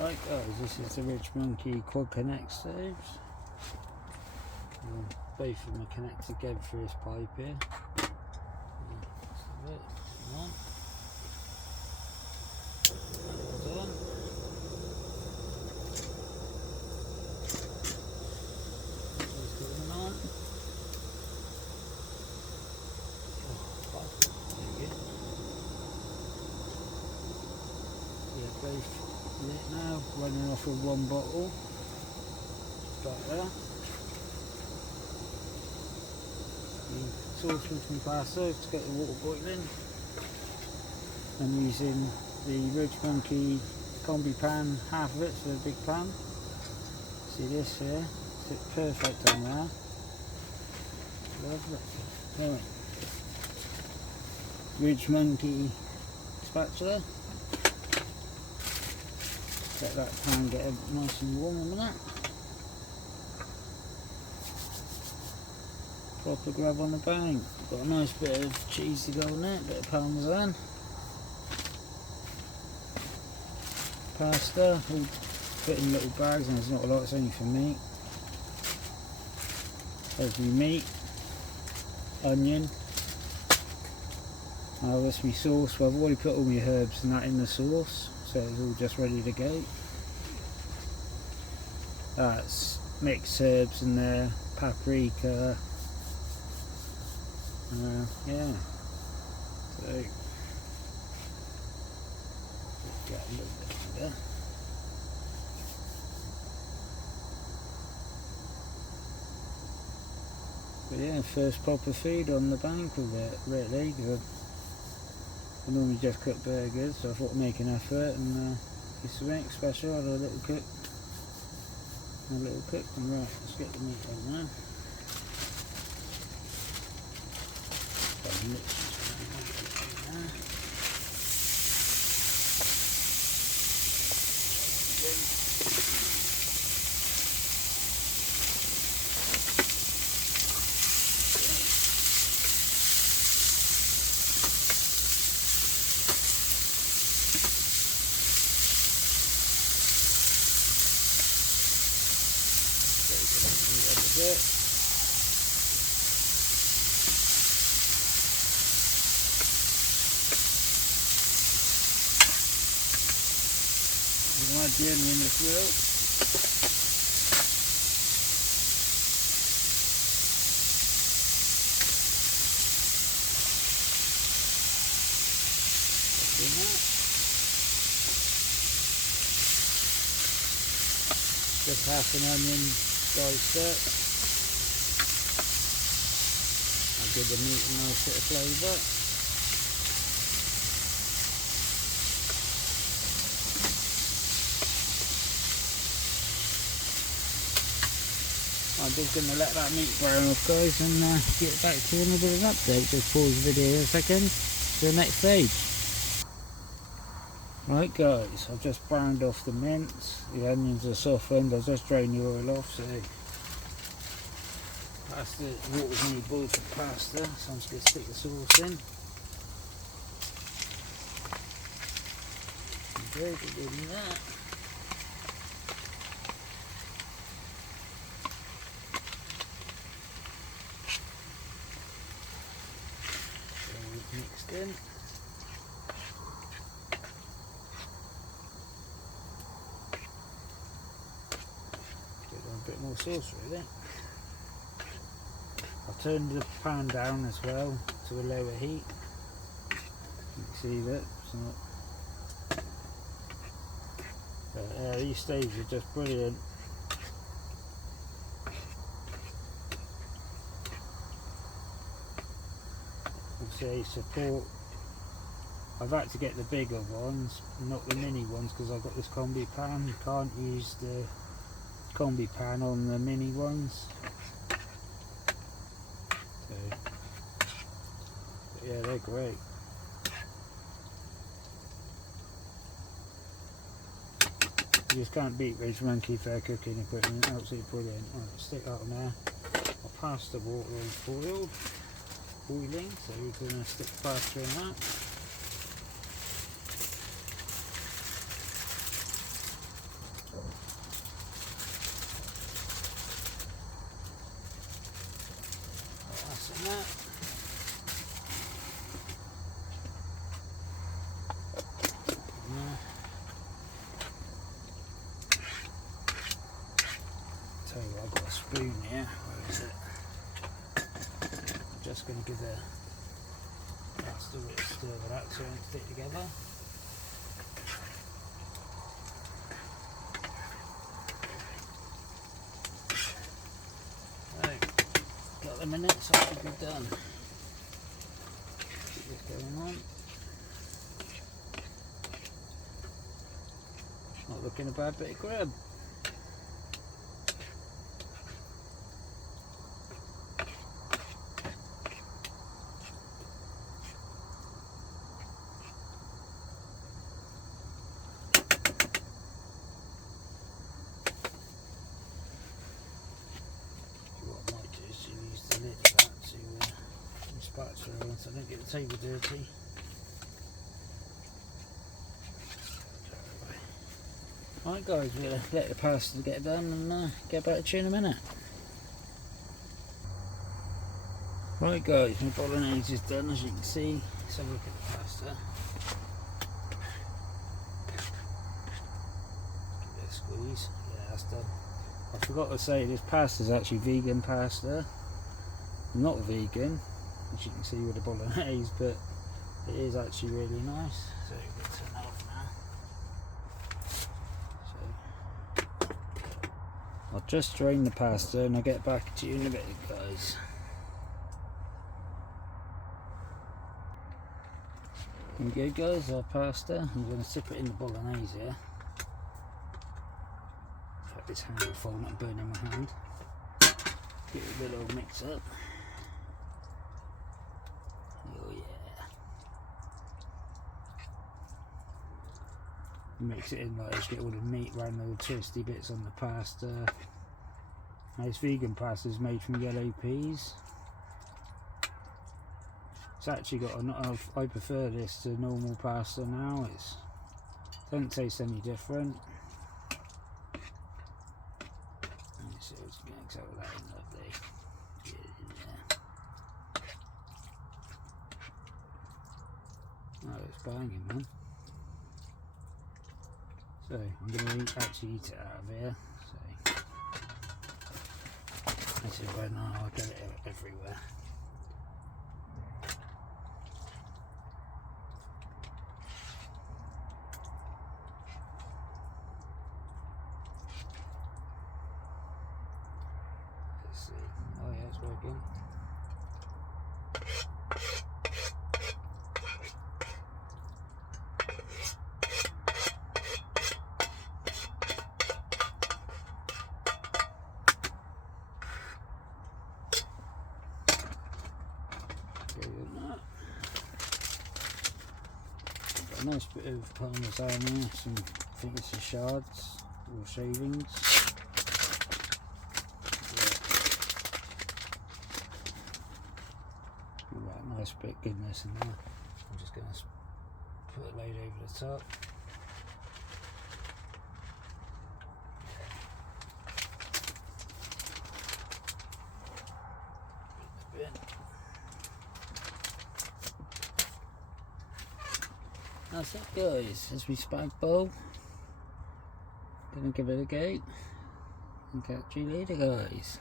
Right guys, this is the Ridge Monkey Quad Connect stoves. Both of them are connected together through this pipe here. That's it. On. That's on. That's going on. There you go. Yeah, both lit now, running off with one bottle. Back there. Sauce with some pasta to get the water boiling. I'm using the Ridge Monkey combi pan, half of it for the big pan. See this here? It's perfect on there. Lovely. Right. Ridge Monkey spatula. Let that pan get nice and warm in a minute. Proper grab on the bang. Got a nice bit of cheese to go on there, bit of parmesan. Pasta, all put in little bags, and there's not a lot, it's only for meat. There's my meat, onion. Oh, that's my sauce. Well, I've already put all my herbs and that in the sauce, so it's all just ready to go. That's mixed herbs in there, paprika. Yeah, so get a little bit longer. But yeah, first proper feed on the bank with it, really, because I normally just cook burgers, so I thought I'd make an effort and do something special. I had a little cook, and right, let's get the meat on now. Add the onion as well. Just half an onion diced up. I'll give the meat a nice bit of flavour. I'm just going to let that meat brown off, guys, and get back to you in a bit of an update. Just pause the video a second to the next stage. Right guys, I've just browned off the mince, the onions are softened, I'll just drain the oil off, so that's the water's nearly boiled for pasta, so I'm just going to stick the sauce in. Okay, we're doing that. Mixed in. Get on a bit more sauce really. I've turned the pan down as well to a lower heat. You can see that it's not. These stoves are just brilliant. They support. I've had to get the bigger ones, not the mini ones, because I've got this combi pan. You can't use the combi pan on the mini ones. So, but yeah, they're great. You just can't beat Ridge Monkey for cooking equipment. Absolutely brilliant. Right, stick that on there. I'll pass the water on boiled. Boiling, so we're going to stick pasta in that. just going to give the pasta a bit of stir with that so it won't stick together. So, got the minutes, I think we're done. Keep this going on. Not looking a bad bit of grub. So I don't get the table dirty. Right guys, we'll let the pasta get done and get back to you in a minute. Right guys, my bolognese is done as you can see. Let's have a look at the pasta. Give it a squeeze. Yeah, that's done. I forgot to say this pasta is actually vegan pasta. Not vegan, as you can see with the bolognese, but it is actually really nice. So we'll turn that off now. So I'll just drain the pasta and I'll get back to you in a bit guys. There you go guys, our pasta. I'm going to sip it in the bolognese here. Got this handle falling and burning my hand. Give it a little mix up. Oh yeah. Mix it in like this, get all the meat around the twisty bits on the pasta. Now this vegan pasta is made from yellow peas. It's actually got I prefer this to normal pasta now. It doesn't taste any different. So it's going to mix that in lovely. Get it in there. Oh, it's banging, man. So I'm going to actually eat it out of here. So this is when I'll get it everywhere. Let's see. Oh yeah, it's working. Got a nice bit of parmesan here, I think it's the shards or shavings. Right, nice bit of goodness in there. I'm just going to put a load over the top. That's it guys, this is my spag bowl. Gonna give it a go and catch you later guys.